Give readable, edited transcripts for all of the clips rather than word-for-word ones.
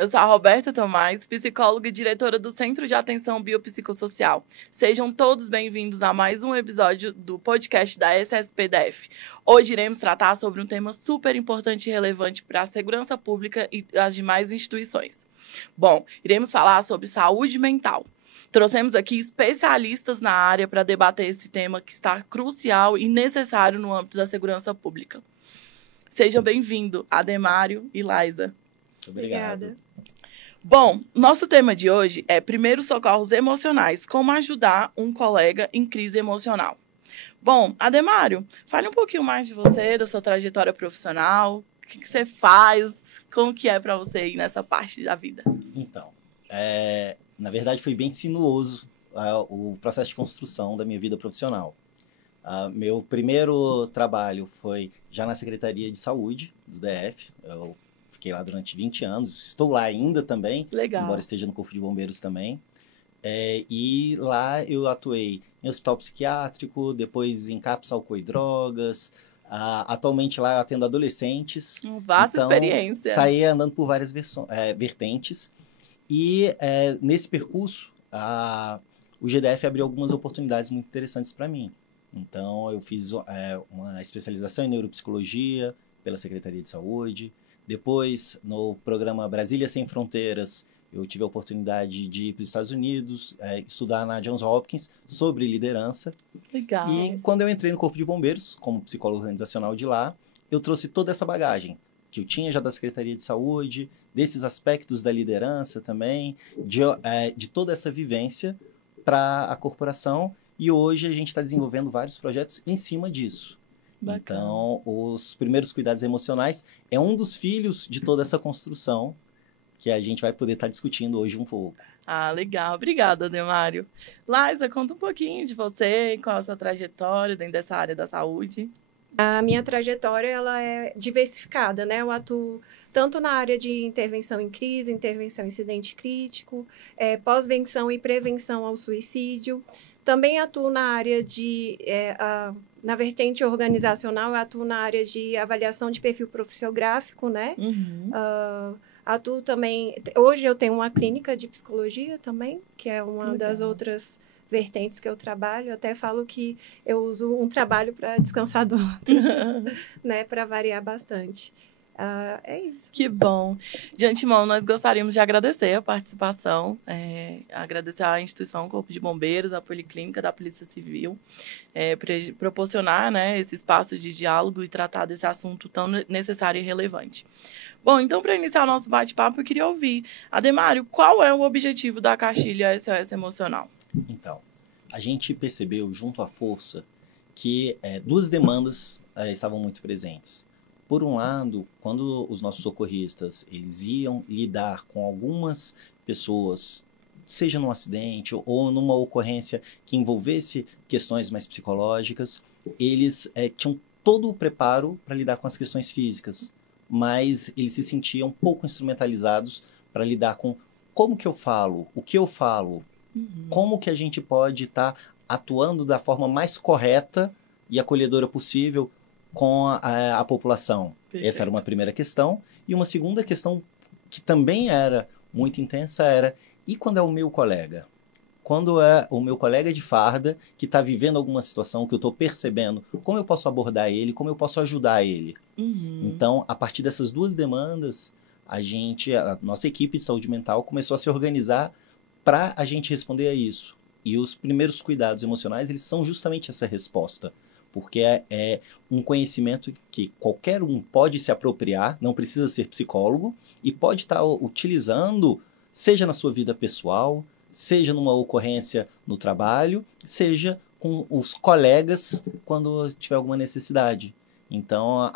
Eu sou a Roberta Tomás, psicóloga e diretora do Centro de Atenção Biopsicossocial. Sejam todos bem-vindos a mais um episódio do podcast da SSPDF. Hoje iremos tratar sobre um tema super importante e relevante para a segurança pública e as demais instituições. Bom, iremos falar sobre saúde mental. Trouxemos aqui especialistas na área para debater esse tema que está crucial e necessário no âmbito da segurança pública. Sejam bem-vindos, Ademário e Laísa. Obrigado. Bom, nosso tema de hoje é primeiros socorros emocionais, como ajudar um colega em crise emocional. Bom, Ademário, fale um pouquinho mais de você, da sua trajetória profissional, o que você faz, como que é para você ir nessa parte da vida? Então, na verdade foi bem sinuoso o processo de construção da minha vida profissional. Meu primeiro trabalho foi já na Secretaria de Saúde do DF. Eu fiquei lá durante 20 anos, estou lá ainda também, Legal. Embora esteja no Corpo de Bombeiros também. E lá eu atuei em hospital psiquiátrico, depois em CAPS, álcool e drogas. Atualmente lá eu atendo adolescentes. Vasta experiência. Saí andando por várias vertentes. E nesse percurso, o GDF abriu algumas oportunidades muito interessantes para mim. Então, eu fiz uma especialização em neuropsicologia pela Secretaria de Saúde. Depois, no programa Brasília Sem Fronteiras, eu tive a oportunidade de ir para os Estados Unidos, estudar na Johns Hopkins sobre liderança. Legal. E quando eu entrei no Corpo de Bombeiros, como psicólogo organizacional de lá, eu trouxe toda essa bagagem que eu tinha já da Secretaria de Saúde, desses aspectos da liderança também, de toda essa vivência para a corporação. E hoje a gente está desenvolvendo vários projetos em cima disso. Bacana. Então, os primeiros cuidados emocionais é um dos filhos de toda essa construção que a gente vai poder estar discutindo hoje um pouco. Legal. Obrigada, Ademário. Laísa, conta um pouquinho de você, qual a sua trajetória dentro dessa área da saúde. A minha trajetória ela é diversificada, né? Eu atuo tanto na área de intervenção em crise, intervenção em incidente crítico, pós-venção e prevenção ao suicídio. Também atuo na área na vertente organizacional, eu atuo na área de avaliação de perfil profissiográfico, né? Uhum. Atuo também... Hoje eu tenho uma clínica de psicologia também, que é uma das outras vertentes que eu trabalho. Eu até falo que eu uso um trabalho para descansar do outro, né? Para variar bastante. É isso. Que bom. De antemão, nós gostaríamos de agradecer a participação, agradecer à instituição Corpo de Bombeiros, à Policlínica da Polícia Civil, por proporcionar, né, esse espaço de diálogo e tratar desse assunto tão necessário e relevante. Bom, então, para iniciar o nosso bate-papo, eu queria ouvir, Ademário, qual é o objetivo da cartilha SOS Emocional? Então, a gente percebeu, junto à força, que duas demandas estavam muito presentes. Por um lado, quando os nossos socorristas eles iam lidar com algumas pessoas, seja num acidente ou numa ocorrência que envolvesse questões mais psicológicas, eles tinham todo o preparo para lidar com as questões físicas, mas eles se sentiam pouco instrumentalizados para lidar com como que eu falo, o que eu falo, como que a gente pode estar atuando da forma mais correta e acolhedora possível com a população. Perfeito. Essa era uma primeira questão. E uma segunda questão que também era muito intensa era, e quando é o meu colega? Quando é o meu colega de farda que está vivendo alguma situação que eu estou percebendo, como eu posso abordar ele, como eu posso ajudar ele? Então, a partir dessas duas demandas, a nossa equipe de saúde mental começou a se organizar para a gente responder a isso. E os primeiros cuidados emocionais, eles são justamente essa resposta. Porque é um conhecimento que qualquer um pode se apropriar, não precisa ser psicólogo, e pode estar utilizando, seja na sua vida pessoal, seja numa ocorrência no trabalho, seja com os colegas quando tiver alguma necessidade. Então,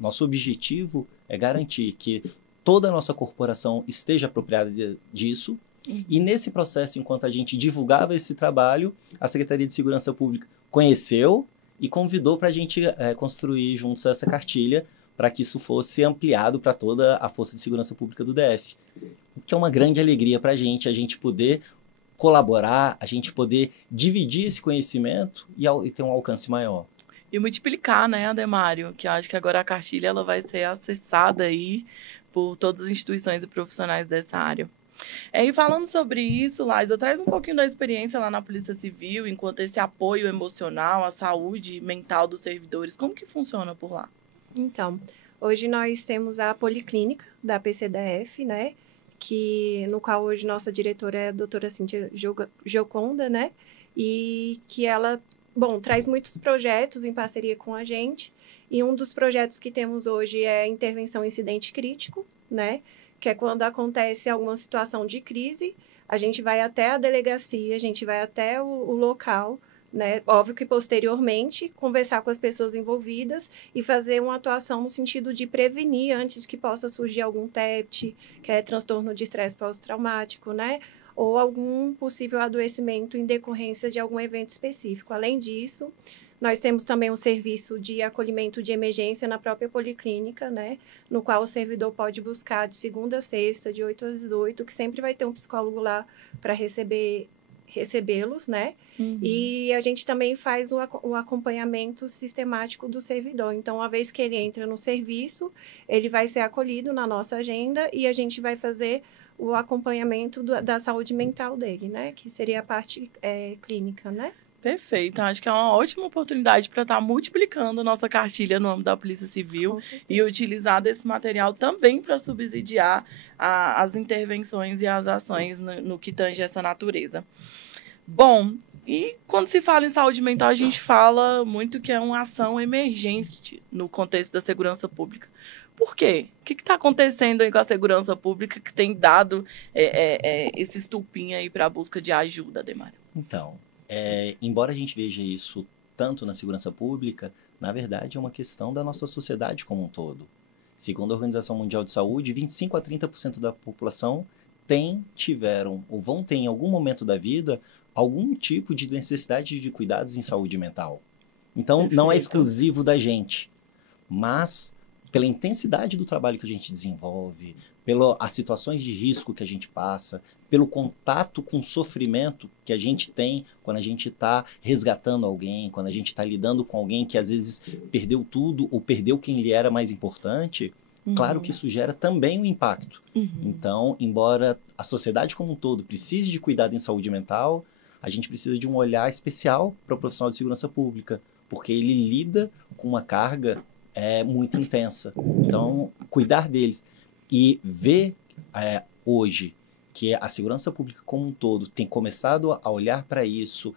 nosso objetivo é garantir que toda a nossa corporação esteja apropriada disso, e nesse processo, enquanto a gente divulgava esse trabalho, a Secretaria de Segurança Pública conheceu e convidou para a gente construir juntos essa cartilha para que isso fosse ampliado para toda a Força de Segurança Pública do DF. O que é uma grande alegria para a gente poder colaborar, a gente poder dividir esse conhecimento e ter um alcance maior. E multiplicar, né, Ademário? Que eu acho que agora a cartilha ela vai ser acessada aí por todas as instituições e profissionais dessa área. E falando sobre isso, Laísa, traz um pouquinho da experiência lá na Polícia Civil, enquanto esse apoio emocional, a saúde mental dos servidores, como que funciona por lá? Então, hoje nós temos a Policlínica da PCDF, né? No qual hoje nossa diretora é a doutora Cíntia Gioconda, né? E que ela, traz muitos projetos em parceria com a gente. E um dos projetos que temos hoje é intervenção em incidente crítico, né? Que é quando acontece alguma situação de crise, a gente vai até a delegacia, a gente vai até o local, né? Óbvio que posteriormente conversar com as pessoas envolvidas e fazer uma atuação no sentido de prevenir antes que possa surgir algum TEPT, que é transtorno de estresse pós-traumático, né? Ou algum possível adoecimento em decorrência de algum evento específico. Além disso, nós temos também um serviço de acolhimento de emergência na própria policlínica, né? No qual o servidor pode buscar de segunda a sexta, de 8 às 18, que sempre vai ter um psicólogo lá para recebê-los, né? Uhum. E a gente também faz o acompanhamento sistemático do servidor. Então, uma vez que ele entra no serviço, ele vai ser acolhido na nossa agenda e a gente vai fazer o acompanhamento da saúde mental dele, né? Que seria a parte clínica, né? Perfeito. Acho que é uma ótima oportunidade para estar multiplicando a nossa cartilha no âmbito da Polícia Civil e utilizar desse material também para subsidiar as intervenções e as ações no que tange essa natureza. Bom, e quando se fala em saúde mental, a gente fala muito que é uma ação emergente no contexto da segurança pública. Por quê? O que está acontecendo aí com a segurança pública que tem dado esse estupim aí para a busca de ajuda, Ademar? Então, embora a gente veja isso tanto na segurança pública, na verdade é uma questão da nossa sociedade como um todo. Segundo a Organização Mundial de Saúde, 25 a 30% da população tiveram ou vão ter em algum momento da vida algum tipo de necessidade de cuidados em saúde mental. Então, Perfeito. Não é exclusivo da gente, mas pela intensidade do trabalho que a gente desenvolve, pelas situações de risco que a gente passa, pelo contato com o sofrimento que a gente tem quando a gente está resgatando alguém, quando a gente está lidando com alguém que às vezes perdeu tudo ou perdeu quem lhe era mais importante, claro que isso gera também um impacto. Então, embora a sociedade como um todo precise de cuidado em saúde mental, a gente precisa de um olhar especial para o profissional de segurança pública, porque ele lida com uma carga muito intensa. Então, cuidar deles e ver hoje que a segurança pública como um todo tem começado a olhar para isso,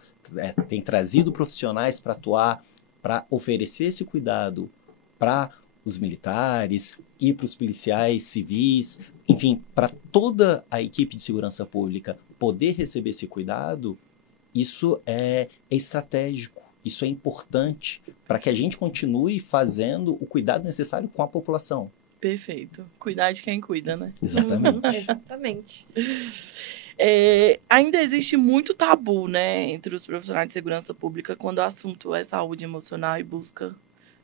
tem trazido profissionais para atuar, para oferecer esse cuidado para os militares e para os policiais civis, enfim, para toda a equipe de segurança pública poder receber esse cuidado, isso é estratégico, isso é importante para que a gente continue fazendo o cuidado necessário com a população. Perfeito. Cuidar de quem cuida, né? Exatamente. Exatamente. Ainda existe muito tabu, né, entre os profissionais de segurança pública quando o assunto é saúde emocional e busca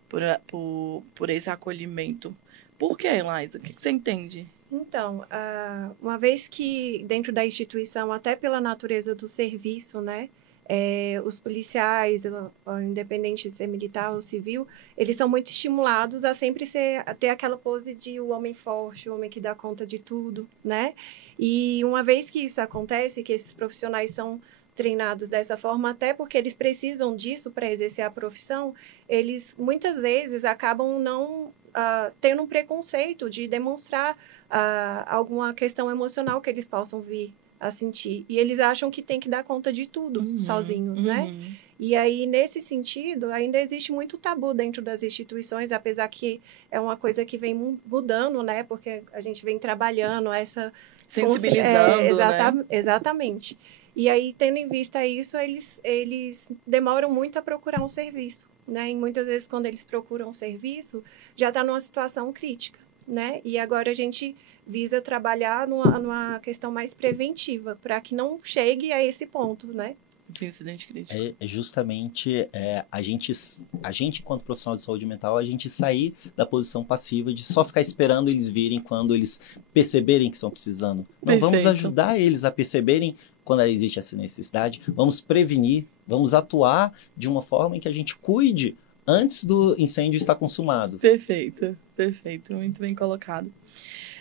por esse acolhimento. Por quê, Laísa? O que você entende? Então, uma vez que dentro da instituição, até pela natureza do serviço, né, os policiais, independente de ser militar ou civil, eles são muito estimulados a sempre ter aquela pose de o homem forte, o homem que dá conta de tudo, né? E uma vez que isso acontece, que esses profissionais são treinados dessa forma, até porque eles precisam disso para exercer a profissão, eles muitas vezes acabam não tendo um preconceito de demonstrar alguma questão emocional que eles possam vir a sentir. E eles acham que tem que dar conta de tudo sozinhos, né? E aí, nesse sentido, ainda existe muito tabu dentro das instituições, apesar que é uma coisa que vem mudando, né? Porque a gente vem trabalhando essa... Sensibilizando, né? Exatamente. E aí, tendo em vista isso, eles demoram muito a procurar um serviço, né? E muitas vezes, quando eles procuram um serviço, já está numa situação crítica, né? E agora a gente visa trabalhar numa questão mais preventiva, para que não chegue a esse ponto, né? De incidente crítico. Justamente a gente, enquanto profissional de saúde mental, a gente sair da posição passiva de só ficar esperando eles virem quando eles perceberem que estão precisando. Não, vamos ajudar eles a perceberem quando existe essa necessidade, vamos prevenir, vamos atuar de uma forma em que a gente cuide antes do incêndio estar consumado. Perfeito, muito bem colocado.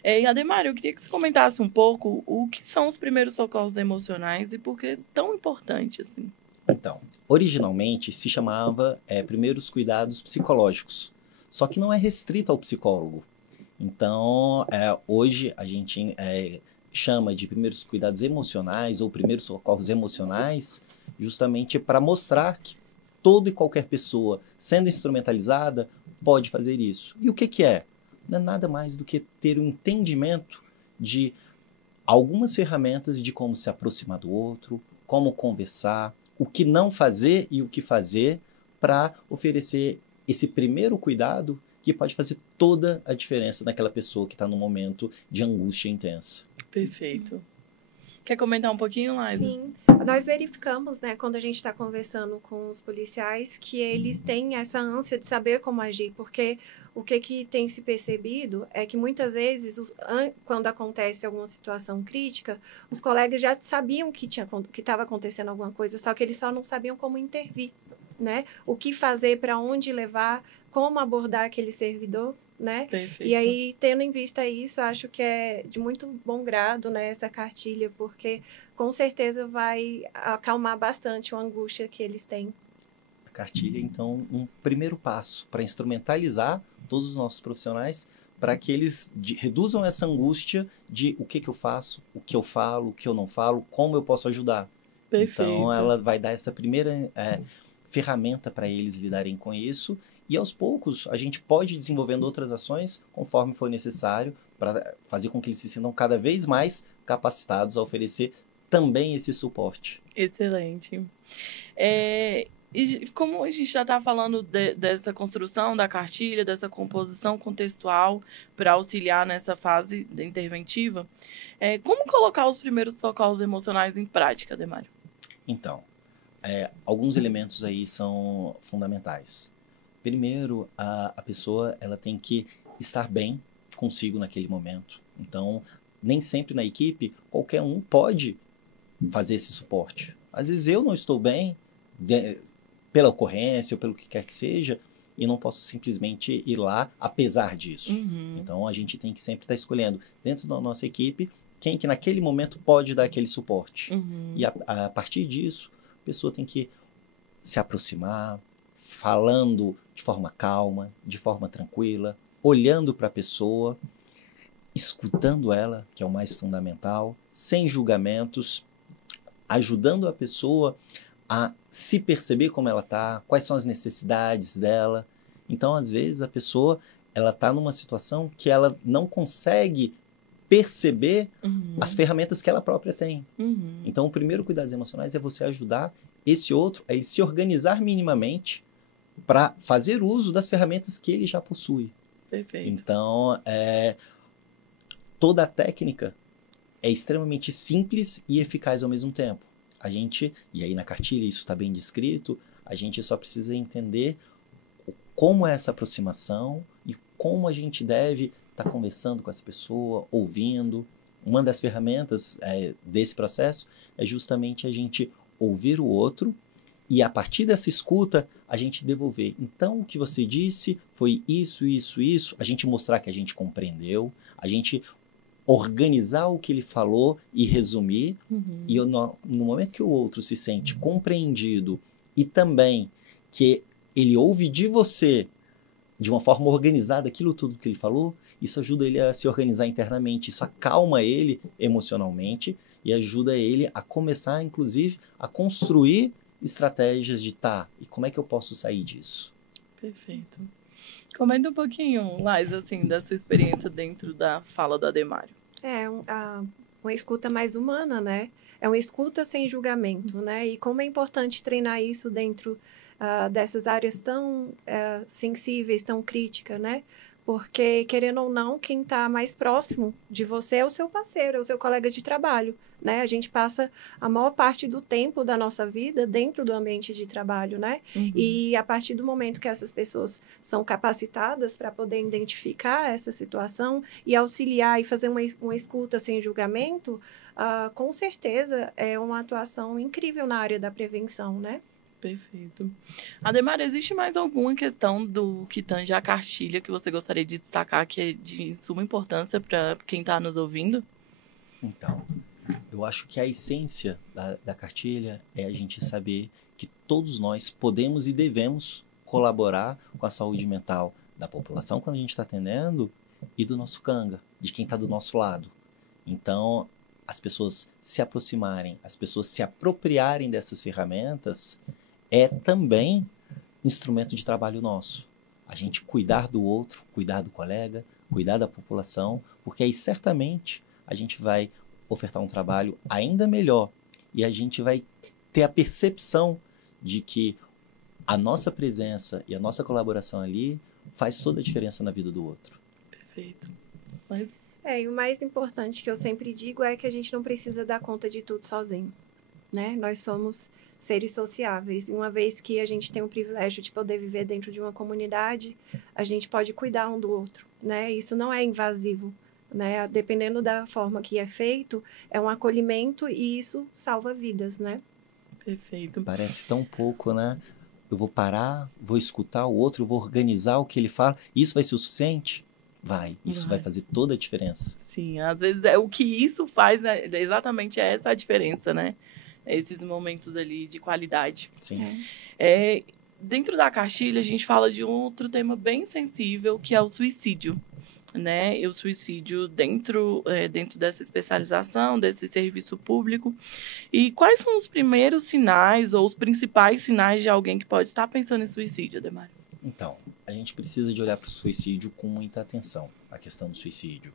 E Ademar, eu queria que você comentasse um pouco o que são os primeiros socorros emocionais e por que é tão importante assim. Então, originalmente se chamava primeiros cuidados psicológicos, só que não é restrito ao psicólogo. Então, hoje a gente chama de primeiros cuidados emocionais ou primeiros socorros emocionais justamente para mostrar que toda e qualquer pessoa, sendo instrumentalizada, pode fazer isso. E o que é? Não é nada mais do que ter um entendimento de algumas ferramentas de como se aproximar do outro, como conversar, o que não fazer e o que fazer para oferecer esse primeiro cuidado que pode fazer toda a diferença naquela pessoa que está num momento de angústia intensa. Perfeito. Quer comentar um pouquinho, Laisa? Sim. Nós verificamos, né, quando a gente está conversando com os policiais, que eles têm essa ânsia de saber como agir, porque o que tem se percebido é que muitas vezes, quando acontece alguma situação crítica, os colegas já sabiam que estava acontecendo alguma coisa, só que eles só não sabiam como intervir, né? O que fazer, para onde levar, como abordar aquele servidor, né? Perfeito. E aí, tendo em vista isso, acho que é de muito bom grado, né, essa cartilha, porque com certeza vai acalmar bastante a angústia que eles têm. A cartilha, então, um primeiro passo para instrumentalizar todos os nossos profissionais para que eles reduzam essa angústia de o que eu faço, o que eu falo, o que eu não falo, como eu posso ajudar. Perfeito. Então, ela vai dar essa primeira ferramenta para eles lidarem com isso. E aos poucos, a gente pode ir desenvolvendo outras ações conforme for necessário para fazer com que eles se sintam cada vez mais capacitados a oferecer também esse suporte. Excelente. E como a gente já está falando dessa construção da cartilha, dessa composição contextual para auxiliar nessa fase interventiva, como colocar os primeiros socorros emocionais em prática, Demário? Então, alguns elementos aí são fundamentais. Primeiro, a pessoa ela tem que estar bem consigo naquele momento. Então, nem sempre na equipe, qualquer um pode fazer esse suporte. Às vezes eu não estou bem pela ocorrência ou pelo que quer que seja e não posso simplesmente ir lá apesar disso. Uhum. Então, a gente tem que sempre estar escolhendo dentro da nossa equipe quem que naquele momento pode dar aquele suporte. Uhum. E a partir disso, a pessoa tem que se aproximar, falando de forma calma, de forma tranquila, olhando para a pessoa, escutando ela, que é o mais fundamental, sem julgamentos, ajudando a pessoa a se perceber como ela está, quais são as necessidades dela. Então, às vezes, a pessoa ela está numa situação que ela não consegue perceber as ferramentas que ela própria tem. Uhum. Então, o primeiro cuidados emocionais é você ajudar esse outro a ele se organizar minimamente para fazer uso das ferramentas que ele já possui. Perfeito. Então, toda a técnica é extremamente simples e eficaz ao mesmo tempo. E aí na cartilha isso está bem descrito, a gente só precisa entender como é essa aproximação e como a gente deve estar conversando com essa pessoa, ouvindo. Uma das ferramentas desse processo é justamente a gente ouvir o outro e a partir dessa escuta a gente devolver. Então, o que você disse foi isso, isso, isso. A gente mostrar que a gente compreendeu, a gente organizar o que ele falou e resumir. Uhum. E no momento que o outro se sente compreendido e também que ele ouve de você de uma forma organizada aquilo tudo que ele falou, isso ajuda ele a se organizar internamente, isso acalma ele emocionalmente e ajuda ele a começar, inclusive, a construir estratégias de e como é que eu posso sair disso? Perfeito. Comenta um pouquinho, Laisa, assim, da sua experiência dentro da fala do Ademário. Uma escuta mais humana, né? É uma escuta sem julgamento, né? E como é importante treinar isso dentro dessas áreas tão sensíveis, tão críticas, né? Porque, querendo ou não, quem está mais próximo de você é o seu parceiro, é o seu colega de trabalho, né? A gente passa a maior parte do tempo da nossa vida dentro do ambiente de trabalho, né? Uhum. E a partir do momento que essas pessoas são capacitadas para poder identificar essa situação e auxiliar e fazer uma escuta sem julgamento, com certeza é uma atuação incrível na área da prevenção, né? Perfeito. Ademar, existe mais alguma questão do que tange a cartilha que você gostaria de destacar que é de suma importância para quem está nos ouvindo? Então, eu acho que a essência da cartilha é a gente saber que todos nós podemos e devemos colaborar com a saúde mental da população quando a gente está atendendo e do nosso canga, de quem está do nosso lado. Então, as pessoas se aproximarem, as pessoas se apropriarem dessas ferramentas é também instrumento de trabalho nosso. A gente cuidar do outro, cuidar do colega, cuidar da população, porque aí certamente a gente vai ofertar um trabalho ainda melhor e a gente vai ter a percepção de que a nossa presença e a nossa colaboração ali faz toda a diferença na vida do outro. Perfeito. E o mais importante que eu sempre digo é que a gente não precisa dar conta de tudo sozinho, né? Nós somos seres sociáveis. E uma vez que a gente tem o privilégio de poder viver dentro de uma comunidade, a gente pode cuidar um do outro, né? Isso não é invasivo, né? Dependendo da forma que é feito, é um acolhimento e isso salva vidas, né? Perfeito. Parece tão pouco, né? Eu vou parar, vou escutar o outro, vou organizar o que ele fala. Isso vai ser o suficiente? Vai. Isso vai fazer toda a diferença. Sim, às vezes é o que isso faz, né? Exatamente essa a diferença, né? Esses momentos ali de qualidade. Sim. Dentro da cartilha, a gente fala de um outro tema bem sensível, que é o suicídio, né? E o suicídio dentro dessa especialização, desse serviço público. E quais são os primeiros sinais ou os principais sinais de alguém que pode estar pensando em suicídio, Ademar? Então, a gente precisa de olhar para o suicídio com muita atenção, a questão do suicídio.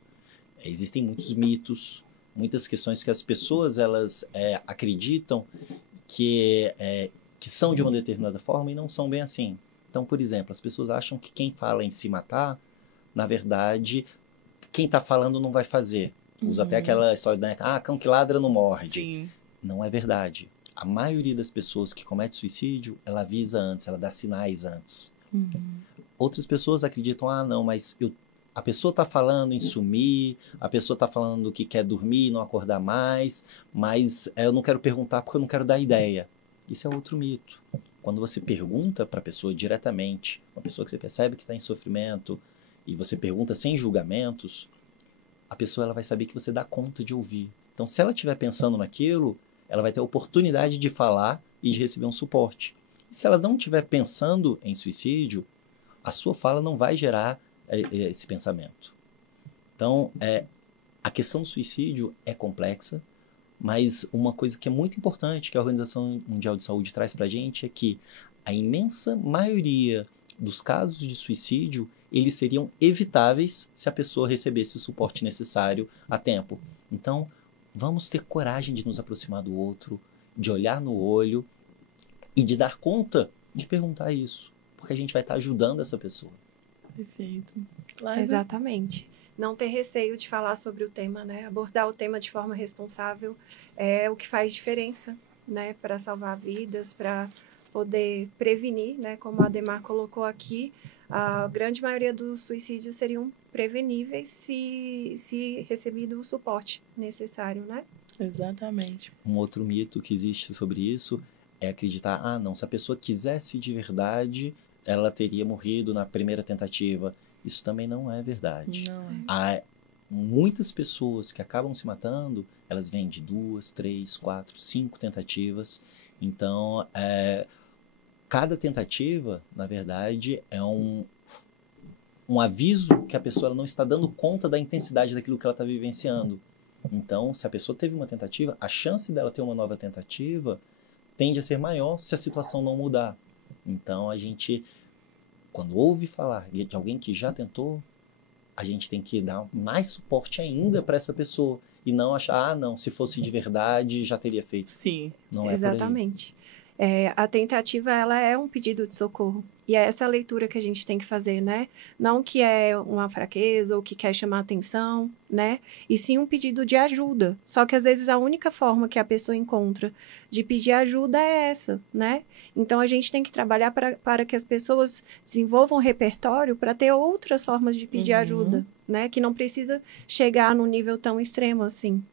Existem muitos mitos, muitas questões que as pessoas elas acreditam que são de uma determinada forma e não são bem assim. Então, por exemplo, as pessoas acham que quem fala em se matar, na verdade, quem está falando não vai fazer. Usa até aquela história da cão que ladra não morde. Sim. Não é verdade. A maioria das pessoas que comete suicídio, ela avisa antes, ela dá sinais antes. Outras pessoas acreditam, não, mas a pessoa está falando em sumir, a pessoa está falando que quer dormir, não acordar mais, mas eu não quero perguntar porque eu não quero dar ideia. Isso é outro mito. Quando você pergunta para a pessoa diretamente, uma pessoa que você percebe que está em sofrimento, e você pergunta sem julgamentos, a pessoa ela vai saber que você dá conta de ouvir. Então, se ela estiver pensando naquilo, ela vai ter a oportunidade de falar e de receber um suporte. E se ela não estiver pensando em suicídio, a sua fala não vai gerar esse pensamento. Então, a questão do suicídio é complexa, mas uma coisa que é muito importante que a Organização Mundial de Saúde traz para a gente é que a imensa maioria dos casos de suicídio, eles seriam evitáveis se a pessoa recebesse o suporte necessário a tempo. Então, vamos ter coragem de nos aproximar do outro, de olhar no olho e de dar conta de perguntar isso, porque a gente vai estar ajudando essa pessoa. Perfeito. Exatamente. Não ter receio de falar sobre o tema, né? Abordar o tema de forma responsável é o que faz diferença, né? Para salvar vidas, para poder prevenir, né? Como a Ademar colocou aqui, a grande maioria dos suicídios seriam preveníveis se recebido o suporte necessário, né? Exatamente. Um outro mito que existe sobre isso é acreditar, não, se a pessoa quisesse de verdade, ela teria morrido na primeira tentativa. Isso também não é verdade. Não. Há muitas pessoas que acabam se matando, elas vêm de 2, 3, 4, 5 tentativas. Então, cada tentativa, na verdade, é um aviso que a pessoa ela não está dando conta da intensidade daquilo que ela está vivenciando. Então, se a pessoa teve uma tentativa, a chance dela ter uma nova tentativa tende a ser maior se a situação não mudar. Então, a gente, quando ouve falar de alguém que já tentou, a gente tem que dar mais suporte ainda para essa pessoa e não achar, não, se fosse de verdade, já teria feito. Sim. Não é exatamente. A tentativa, ela é um pedido de socorro. E é essa leitura que a gente tem que fazer, né? Não que é uma fraqueza ou que quer chamar atenção, né? E sim um pedido de ajuda. Só que, às vezes, a única forma que a pessoa encontra de pedir ajuda é essa, né? Então, a gente tem que trabalhar para que as pessoas desenvolvam um repertório para ter outras formas de pedir ajuda, né? Que não precisa chegar num nível tão extremo assim.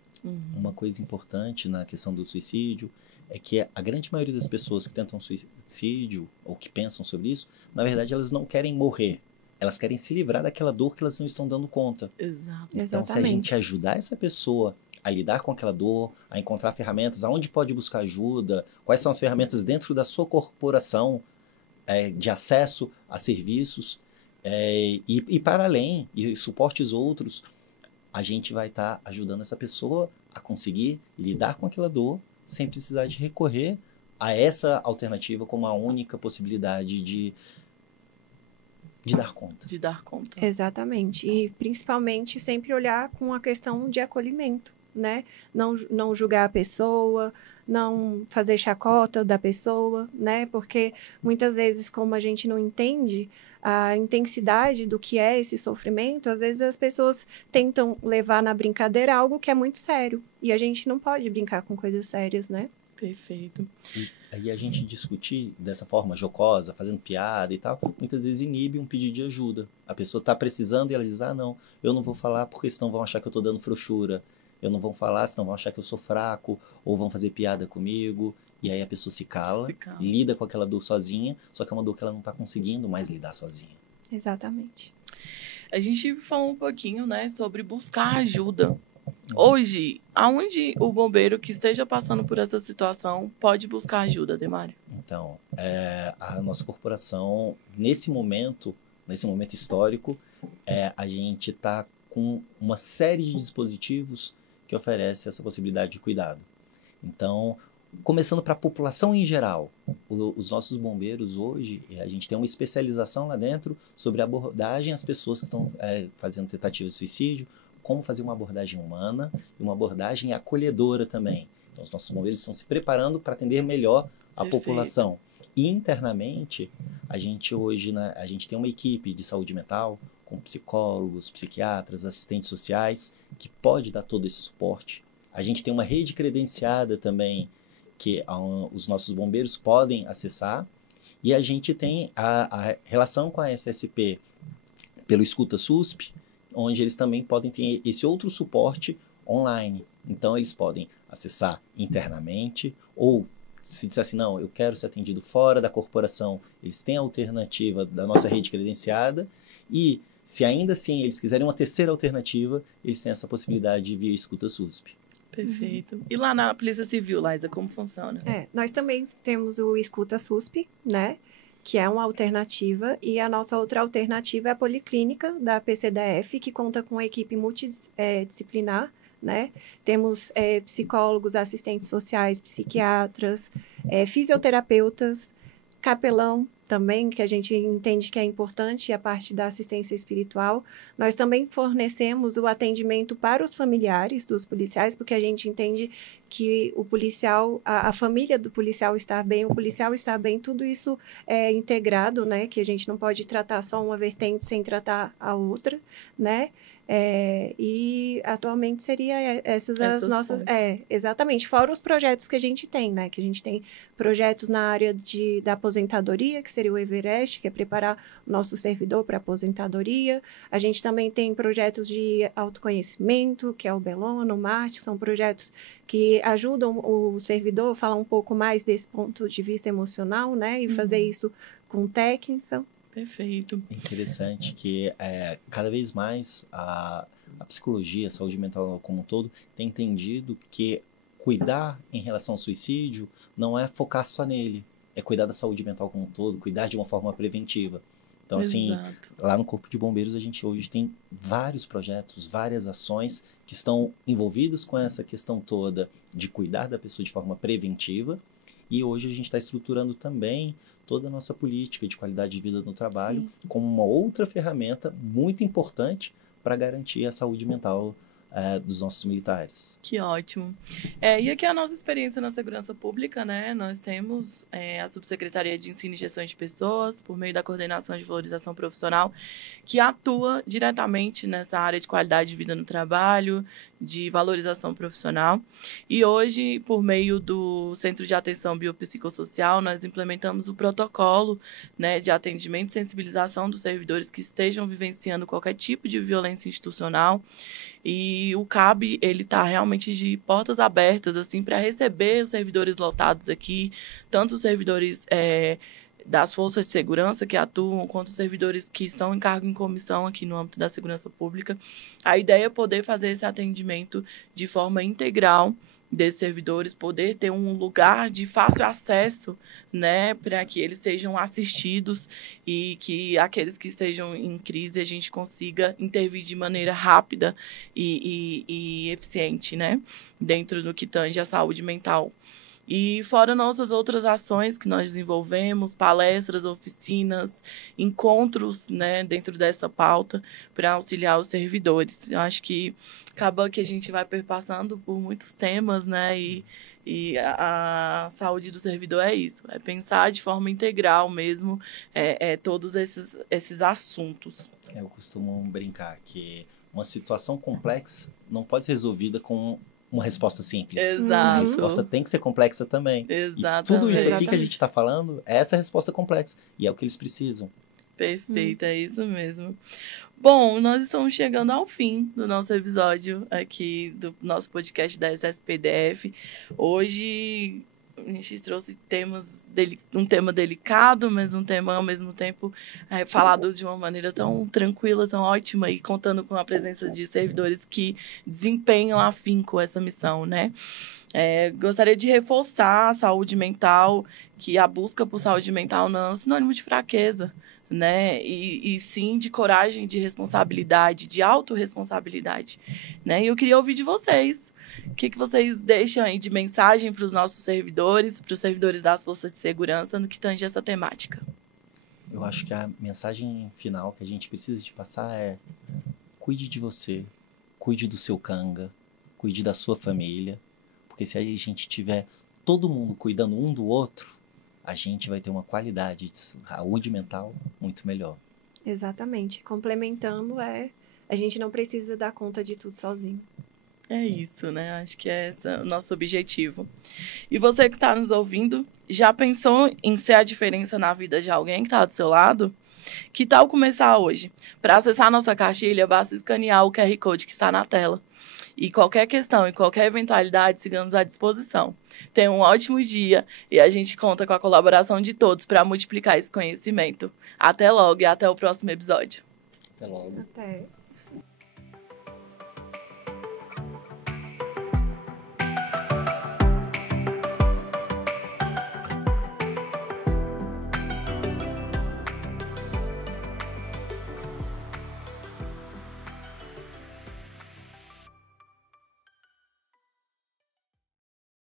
Uma coisa importante na questão do suicídio é que a grande maioria das pessoas que tentam suicídio ou que pensam sobre isso, na verdade elas não querem morrer. Elas querem se livrar daquela dor que elas não estão dando conta. Exato. Então, se a gente ajudar essa pessoa a lidar com aquela dor, a encontrar ferramentas, aonde pode buscar ajuda, quais são as ferramentas dentro da sua corporação de acesso a serviços, e para além, e suportes outros, a gente vai estar ajudando essa pessoa a conseguir lidar com aquela dor sem precisar de recorrer a essa alternativa como a única possibilidade de dar conta. De dar conta. Exatamente. E principalmente sempre olhar com a questão de acolhimento, né? Não julgar a pessoa, não fazer chacota da pessoa, né? Porque muitas vezes, como a gente não entende a intensidade do que é esse sofrimento, às vezes as pessoas tentam levar na brincadeira algo que é muito sério. E a gente não pode brincar com coisas sérias, né? Perfeito. E aí a gente discutir dessa forma jocosa, fazendo piada e tal, muitas vezes inibe um pedido de ajuda. A pessoa está precisando e ela diz, não, eu não vou falar porque senão vão achar que eu estou dando frouxura. Eu não vou falar, senão vão achar que eu sou fraco, ou vão fazer piada comigo. E aí a pessoa se cala, lida com aquela dor sozinha, só que é uma dor que ela não está conseguindo mais lidar sozinha. Exatamente. A gente falou um pouquinho, né, sobre buscar ajuda. Hoje, aonde o bombeiro que esteja passando por essa situação pode buscar ajuda, Demário? Então, a nossa corporação, nesse momento histórico, a gente está com uma série de dispositivos que oferece essa possibilidade de cuidado. Então, começando para a população em geral, os nossos bombeiros hoje, a gente tem uma especialização lá dentro sobre abordagem às pessoas que estão fazendo tentativas de suicídio, como fazer uma abordagem humana e uma abordagem acolhedora também. Então, os nossos bombeiros estão se preparando para atender melhor a população. E internamente, a gente hoje a gente tem uma equipe de saúde mental, com psicólogos, psiquiatras, assistentes sociais, que pode dar todo esse suporte. A gente tem uma rede credenciada também, que os nossos bombeiros podem acessar. E a gente tem a relação com a SSP pelo Escuta SUSP, onde eles também podem ter esse outro suporte online. Então, eles podem acessar internamente, ou se disser assim, não, eu quero ser atendido fora da corporação, eles têm a alternativa da nossa rede credenciada, e se ainda assim eles quiserem uma terceira alternativa, eles têm essa possibilidade via Escuta SUSP. Perfeito. E lá na Polícia Civil, Laísa, como funciona? Nós também temos o Escuta SUSP, né? Que é uma alternativa, e a nossa outra alternativa é a Policlínica da PCDF, que conta com uma equipe multidisciplinar, né? Temos psicólogos, assistentes sociais, psiquiatras, fisioterapeutas, capelão também, que a gente entende que é importante, a parte da assistência espiritual. Nós também fornecemos o atendimento para os familiares dos policiais, porque a gente entende que o policial, a família do policial está bem, o policial está bem, tudo isso é integrado, né? Que a gente não pode tratar só uma vertente sem tratar a outra, né? E atualmente seria essas as nossas... exatamente, fora os projetos que a gente tem, né? Que a gente tem projetos na área da aposentadoria, que seria o Everest, que é preparar o nosso servidor para aposentadoria. A gente também tem projetos de autoconhecimento, que é o Belona, o Marte, são projetos que ajudam o servidor a falar um pouco mais desse ponto de vista emocional, né? E fazer isso com técnica. Perfeito. Interessante que cada vez mais a psicologia, a saúde mental como um todo, tem entendido que cuidar em relação ao suicídio não é focar só nele, é cuidar da saúde mental como um todo, cuidar de uma forma preventiva. Então, assim, lá no Corpo de Bombeiros a gente hoje tem vários projetos, várias ações que estão envolvidas com essa questão toda de cuidar da pessoa de forma preventiva, e hoje a gente está estruturando também toda a nossa política de qualidade de vida no trabalho como uma outra ferramenta muito importante para garantir a saúde mental dos nossos militares. Que ótimo. E aqui a nossa experiência na segurança pública, né? Nós temos a Subsecretaria de Ensino e Gestão de Pessoas, por meio da Coordenação de Valorização Profissional, que atua diretamente nessa área de qualidade de vida no trabalho, de valorização profissional. E hoje, por meio do Centro de Atenção Biopsicossocial, nós implementamos o protocolo, né, de atendimento e sensibilização dos servidores que estejam vivenciando qualquer tipo de violência institucional. E o CAB, ele está realmente de portas abertas, assim, para receber os servidores lotados aqui, tanto os servidores das forças de segurança que atuam, quanto os servidores que estão em cargo em comissão aqui no âmbito da segurança pública. A ideia é poder fazer esse atendimento de forma integral desses servidores, poder ter um lugar de fácil acesso, né, para que eles sejam assistidos e que aqueles que estejam em crise a gente consiga intervir de maneira rápida e eficiente, né, dentro do que tange a saúde mental. E fora nossas outras ações que nós desenvolvemos, palestras, oficinas, encontros, né, dentro dessa pauta para auxiliar os servidores. Eu acho que acaba que a gente vai perpassando por muitos temas, né, e a saúde do servidor é isso, é pensar de forma integral mesmo todos esses assuntos. Eu costumo brincar que uma situação complexa não pode ser resolvida com uma resposta simples. Exato. A resposta tem que ser complexa também. Exatamente. E tudo isso aqui que a gente está falando é essa resposta complexa. E é o que eles precisam. Perfeito, é isso mesmo. Bom, nós estamos chegando ao fim do nosso episódio aqui do nosso podcast da SSPDF. Hoje a gente trouxe um tema delicado, mas um tema ao mesmo tempo falado de uma maneira tão tranquila, tão ótima e contando com a presença de servidores que desempenham afinco essa missão, né? Gostaria de reforçar a saúde mental, que a busca por saúde mental não é sinônimo de fraqueza, né? E sim de coragem, de responsabilidade, de autorresponsabilidade, né? E eu queria ouvir de vocês. O que vocês deixam aí de mensagem para os nossos servidores, para os servidores das forças de segurança no que tange essa temática? Eu acho que a mensagem final que a gente precisa de passar é: cuide de você, cuide do seu canga, cuide da sua família, porque se a gente tiver todo mundo cuidando um do outro, a gente vai ter uma qualidade de saúde mental muito melhor. Exatamente. Complementando, a gente não precisa dar conta de tudo sozinho. É isso, né? Acho que é esse o nosso objetivo. E você que está nos ouvindo, já pensou em ser a diferença na vida de alguém que está do seu lado? Que tal começar hoje? Para acessar nossa cartilha, basta escanear o QR Code que está na tela. E qualquer questão e qualquer eventualidade, sigamos à disposição. Tenha um ótimo dia e a gente conta com a colaboração de todos para multiplicar esse conhecimento. Até logo e até o próximo episódio. Até logo. Até.